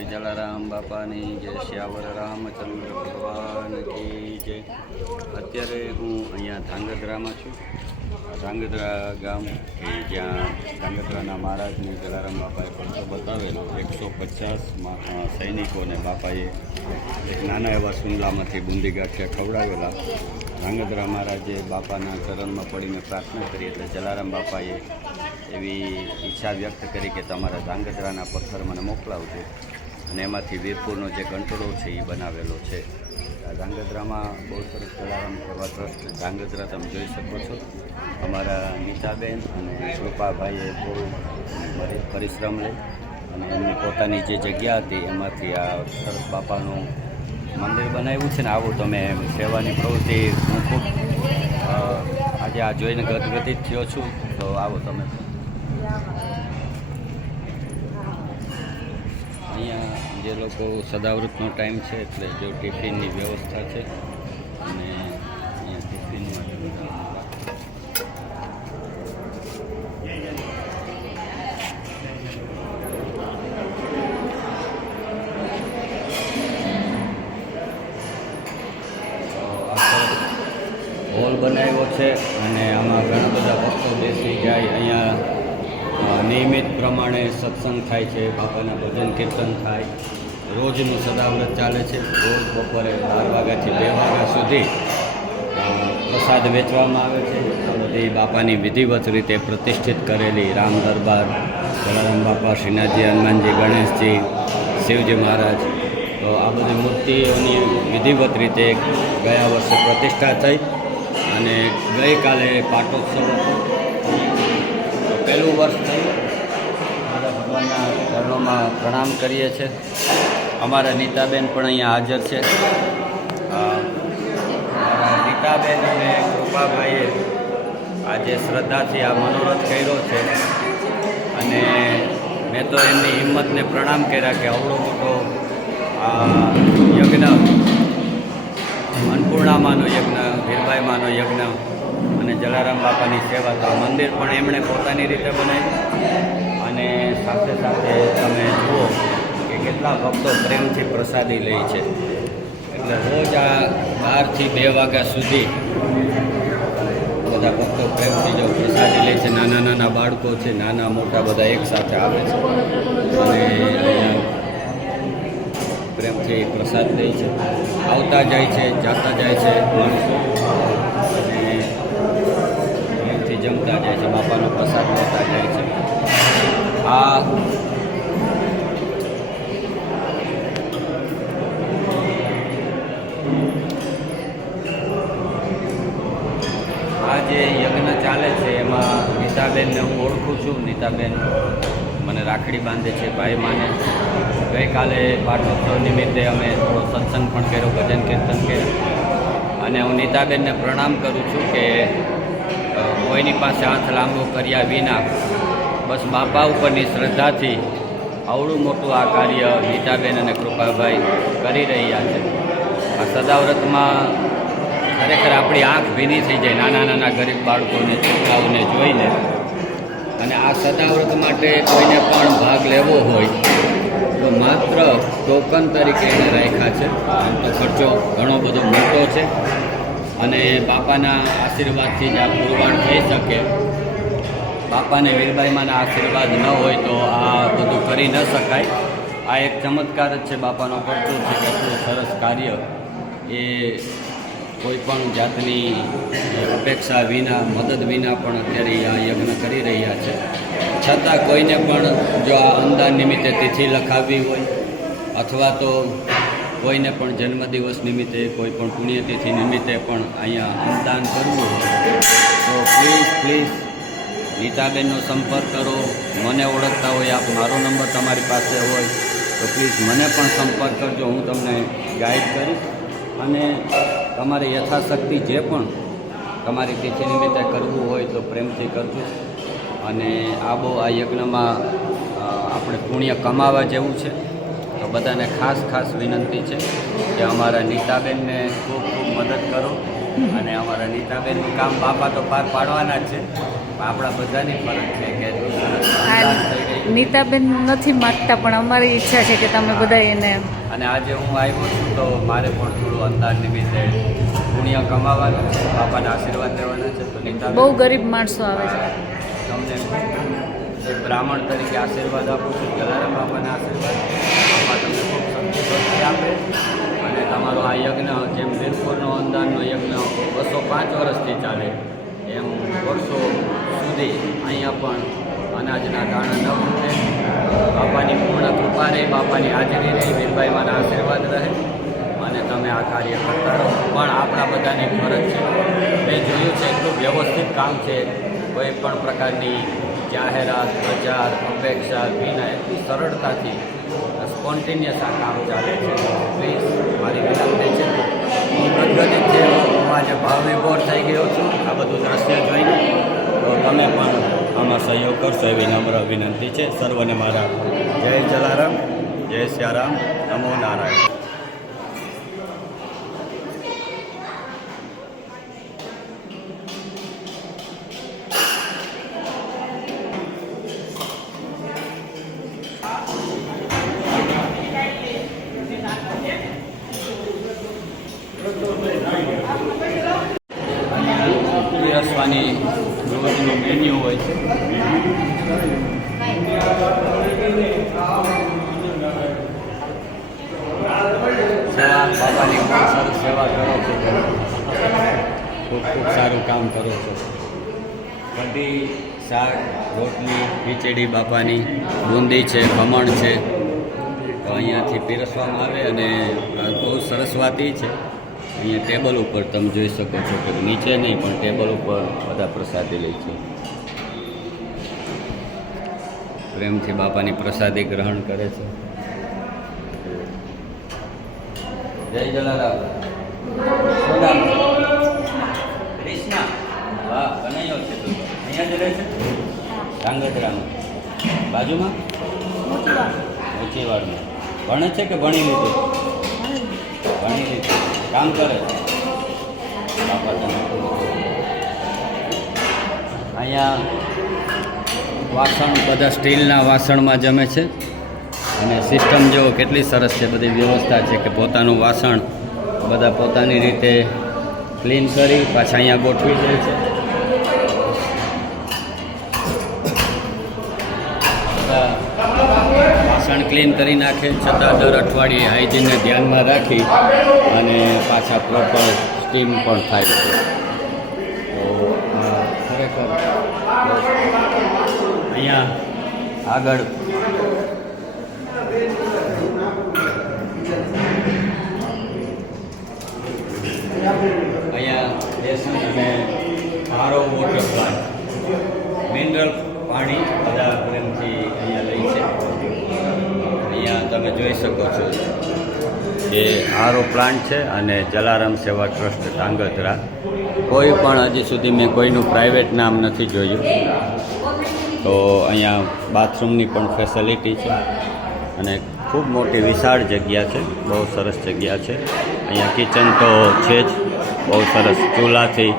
શ્રી જલારામ બાપાની જય, શ્યાવર રામચંદ્ર ભગવાન કી જય। અત્યારે હું અહીંયા ધાંગધ્રામાં છું। ધાંગધ્રા ગામ કે જ્યાં ધાંગધ્રાના મહારાજને જલારામ બાપાએ પડતો બતાવેલો 150 સૈનિકોને બાપાએ એક નાના એવા સુંદલામાંથી બુંદી ગાંઠિયા ખવડાવેલા। ધાંગધ્રા મહારાજે બાપાના ચરણમાં પડીને પ્રાર્થના કરી એટલે જલારામ બાપાએ એવી ઈચ્છા વ્યક્ત કરી કે તમારા ધાંગધ્રાના પથ્થર મને મોકલાવજો, અને એમાંથી વીરપુરનો જે કંટોળો છે એ બનાવેલો છે। આ ધાંગધ્રામાં બહુ સરસ જલારામ સેવા ટ્રસ્ટ ધાંગધ્રા તમે જોઈ શકો છો। અમારા નીતાબેન અને કૃપાભાઈએ બહુ પરિશ્રમ લઈ અને એમની પોતાની જે જગ્યા હતી એમાંથી આ સરસ બાપાનું મંદિર બનાવ્યું છે ને। આવું તમે સેવાની પ્રવૃત્તિ હું ખૂબ આજે આ જોઈને ગદગદિત થયો છું। તો આવો તમે અહીંયા જે લોકો સદાવૃતનો ટાઈમ છે એટલે જો ટિફિનની વ્યવસ્થા છે, અને અહીંયા ટિફિન માટે હોલ બનાવ્યો છે, અને આમાં ઘણા બધા ભક્તો બેસી જાય। અહીંયા નિયમિત પ્રમાણે સત્સંગ થાય છે, બાપાના ભજન કીર્તન થાય, રોજનું સદાવ્રત ચાલે છે। રોજ બપોરે 12 વાગ્યાથી 2 વાગ્યા સુધી પ્રસાદ વેચવામાં આવે છે। આ બધી બાપાની વિધિવત રીતે પ્રતિષ્ઠિત કરેલી રામ દરબાર, જલારામ બાપા, શ્રીનાથજી, હનુમાનજી, ગણેશજી, શિવજી મહારાજ, તો આ બધી મૂર્તિઓની વિધિવત રીતે ગયા વર્ષે પ્રતિષ્ઠા થઈ, અને ગઈકાલે પાટોત્સવ હતો, પહેલું વર્ષ થયું। મારા ભગવાનના ચરણોમાં પ્રણામ કરીએ છીએ। અમારા નીતાબેન પણ અહીંયા હાજર છે। મારા નીતાબેન અને કૃપાભાઈએ આજે શ્રદ્ધાથી આ મનોરથ કર્યો છે, અને મેં તો એમની હિંમતને પ્રણામ કર્યા કે અવળો મોટો યજ્ઞ, અન્નપૂર્ણામાનો યજ્ઞ, વીરબાઈમાનો યજ્ઞ અને જલારામ બાપાની સેવા, તો આ મંદિર પણ એમણે પોતાની રીતે બનાવ્યું। અને સાથે સાથે તમે જુઓ કે કેટલા ભક્તો પ્રેમથી પ્રસાદી લે છે। એટલે રોજ આ 12 થી 2 વાગ્યા સુધી બધા ભક્તો પ્રેમથી જો પ્રસાદી લે છે। નાના નાના બાળકો છે, નાના મોટા બધા એકસાથે આવે છે, અને અહીંયા પ્રેમથી પ્રસાદ લે છે। આવતા જાય છે, જાતા જાય છે માણસો, અને પ્રેમથી જમતા જાય છે, બાપાનો પ્રસાદ લેતા જાય છે। આ જે યજ્ઞ ચાલે છે એમાં નીતાબેનને હું ઓળખું છું। નીતાબેન મને રાખડી બાંધે છે ભાઈ માને। ગઈકાલે પાટોત્સવ નિમિત્તે અમે થોડો સત્સંગ પણ કર્યો, ભજન કીર્તન કર્યું, અને હું નીતાબેનને પ્રણામ કરું છું કે કોઈની પાસે હાથ લાંબો કર્યા વિના બસ બાપા ઉપરની શ્રદ્ધાથી આવડું મોટું આ કાર્ય નીતાબેન અને કૃપાભાઈ કરી રહ્યા છે। આ સદાવ્રતમાં ખરેખર આપણી આંખ ભીની થઈ જાય નાના નાના ગરીબ બાળકોને, છોકરાઓને જોઈને। અને આ સદાવ્રત માટે કોઈને પણ ભાગ લેવો હોય તો માત્ર ટોકન તરીકે એને રાખ્યા છે। આમ તો ખર્ચો ઘણો બધો મોટો છે, અને બાપાના આશીર્વાદથી જ આ પુરવાણ થઈ શકે। બાપાને વીરબાઈમાંના આશીર્વાદ ન હોય તો આ બધું કરી ન શકાય। આ એક ચમત્કાર જ છે બાપાનો કરતો છે, કેટલું સરસ કાર્ય એ કોઈ પણ જાતની અપેક્ષા વિના, મદદ વિના પણ અત્યારે આ યજ્ઞ કરી રહ્યા છે। છતાં કોઈને પણ જો આ અન્નદાન નિમિત્તે તિથિ લખાવવી હોય, અથવા તો કોઈને પણ જન્મદિવસ નિમિત્તે, કોઈ પણ પુણ્યતિથિ નિમિત્તે પણ અહીંયા અન્નદાન કરવું હોય તો પ્લીઝ નીતાબેનનો સંપર્ક કરો। મને ઓળખતા હોય આપ, મારો નંબર તમારી પાસે હોય તો પ્લીઝ મને પણ સંપર્ક કરજો, હું તમને ગાઈડ કરીશ। અને તમારે યથાશક્તિ જે પણ તમારી તિથિ નિમિત્તે કરવું હોય તો પ્રેમથી કરજો। અને આ યજ્ઞમાં આપણે પુણ્ય કમાવા જેવું છે, તો બધાને ખાસ વિનંતી છે કે અમારા નીતાબેનને ખૂબ મદદ કરો। અને અમારા નીતાબેનનું કામ બાપા તો પાર પાડવાના જ છે, આપણા બધાની ફરજ છે કે નીતાબેન નથી માગતા, પણ અમારી ઈચ્છા છે કે તમે બધા એને. અને આજે હું આવ્યો છું તો મારે પણ થોડું અંદાજ નિમિત્તે પુણ્ય કમાવાનું છે, બાપાના આશીર્વાદ લેવાના છે. તો નીતાબેન, બહુ ગરીબ માણસો આવે છે. તમને એક બ્રાહ્મણ તરીકે આશીર્વાદ આપું છું. જલારામ બાપાના આશીર્વાદ બાપા તમને ખૂબ શક્તિ આપે. અને તમારો આ યજ્ઞ જેમ વીરપુરનો અંદાજનો યજ્ઞ 205 વર્ષથી ચાલે એમ વર્ષો સુધી અહીંયા પણ અનાજના દાણા ન મૂકે. બાપાની પૂર્ણ કૃપા રહે, બાપાની હાજરી રહે, વીરભાઈમાંના આશીર્વાદ રહે અને તમે આ કાર્ય કરતા રહો. પણ આપણા બધાની ફરજ છે. મેં જોયું છે એટલું વ્યવસ્થિત કામ છે. કોઈ પણ પ્રકારની જાહેરાત, પ્રચાર, અપેક્ષા વિના એટલી સરળતાથી સ્પોન્ટેનિયસ આ કામ ચાલે છે. પ્લીઝ મારી વિનંતી છે. હું ગદગદિત થયો, હું આજે ભાવ વિભોર થઈ ગયો છું આ બધું દ્રશ્ય જોઈને. તો તમે પણ આમાં સહયોગ કરશો એવી નમ્ર વિનંતી છે. સર્વને મારા જય જલારામ, જય સિયારામ, નમો નારાયણ. પીરસવાની રોજનું મેન્યુ હોય છે. બાબાની ખૂબ સરસ સેવા કરો છો, ખૂબ ખૂબ સારું કામ કરો છો. કઢી, શાક, રોટલી, ખીચડી બાપાની, બુંદી છે, ખમણ છે, તો અહીંયાથી પીરસવામાં આવે. અને બહુ સરસ વાત એ છે, અહીંયા ટેબલ ઉપર તમે જોઈ શકો છો કે નીચે નહીં પણ ટેબલ ઉપર બધા પ્રસાદી લે છે. પ્રેમથી બાપાની પ્રસાદી ગ્રહણ કરે છે. જય જલારામ. શું નામ છે? કૃષ્ણા. વાહ, કનૈયો છે. તો અહીંયા જ રહે છે ધાંગધ્રામાં બાજુમાં ઊંચીવાડમાં. ભણે છે કે ભણી લીધું? ભણી લીધું. કામ કરે છે બાપા. અહીંયા વાસણ બધા સ્ટીલના વાસણમાં જમે છે. અને સિસ્ટમ જો કેટલી સરસ છે, બધી વ્યવસ્થા છે કે પોતાનું વાસણ બધા પોતાની રીતે ક્લીન કરી પાછા અહીંયા ગોઠવી દે છે. વાસણ ક્લીન કરી નાખે છતાં દર અઠવાડિયે હાઇજીનને ધ્યાનમાં રાખી અને પાછા પ્રોપર સ્ટીમ પણ થાય છે. તો ખરેખર અહીંયા આગળ બેસન અને આરો વોટર પ્લાન્ટ, મિનરલ પાણી બધા પ્રેમથી અહીંયા લઈ છે. અહીંયા તમે જોઈ શકો છો કે આરો પ્લાન્ટ છે અને જલારામ સેવા ટ્રસ્ટ ધાંગધ્રા. કોઈ પણ હજી સુધી મેં કોઈનું પ્રાઇવેટ નામ નથી જોયું. તો અહીંયા બાથરૂમની પણ ફેસિલિટી છે અને ખૂબ મોટી વિશાળ જગ્યા છે, બહુ સરસ જગ્યા છે. અહીંયા કિચન તો છે જ, બહુ સરસ ચૂલાથી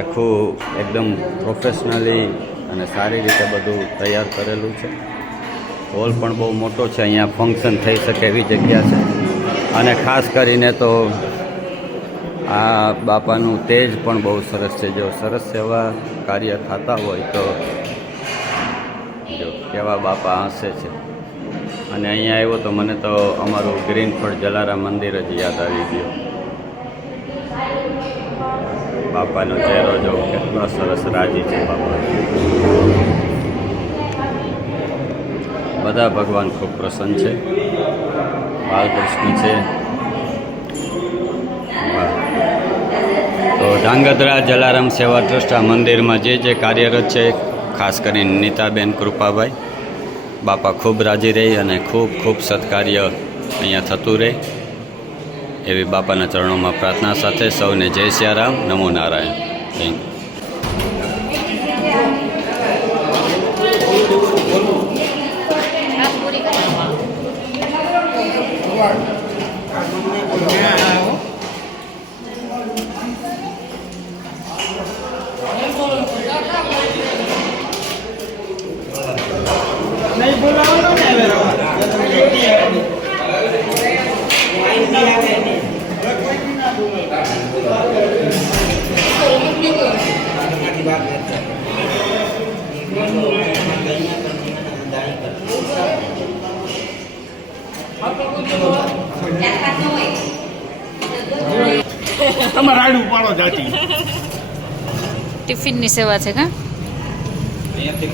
આખું એકદમ પ્રોફેશનલી અને સારી રીતે બધું તૈયાર કરેલું છે. હોલ પણ બહુ મોટો છે, અહીંયા ફંક્શન થઈ શકે એવી જગ્યા છે. અને ખાસ કરીને તો આ બાપાનું તેજ પણ બહુ સરસ છે. જો સરસ સેવા કાર્ય થતા હોય તો જો કેવા બાપા હસે છે. અને અહીંયા આવ્યો તો મને તો અમારું ગ્રીનફિલ્ડ જલારામ મંદિર જ યાદ આવી ગયું. બાપાનો ચહેરો જો કેટલો સરસ રાજી છે બાપા. બધા ભગવાન ખૂબ પ્રસન્ન છે. બાલકૃષ્ણ છે. તો ધાંગધ્રા જલારામ સેવા ટ્રસ્ટ આ મંદિરમાં જે કાર્યરત છે, ખાસ કરીને નીતાબેન કૃપાભાઈ, બાપા ખૂબ રાજી રહી અને ખૂબ ખૂબ સત્કાર્ય અહીંયા થતું રહે એવી બાપાના ચરણોમાં પ્રાર્થના સાથે સૌને જય સિયારામ, નમો નારાયણ. Thank you. ભાગ નથી. તમે રાયડું પાડો જાતી ટિફિનની સેવા છે કા અહીંયાથી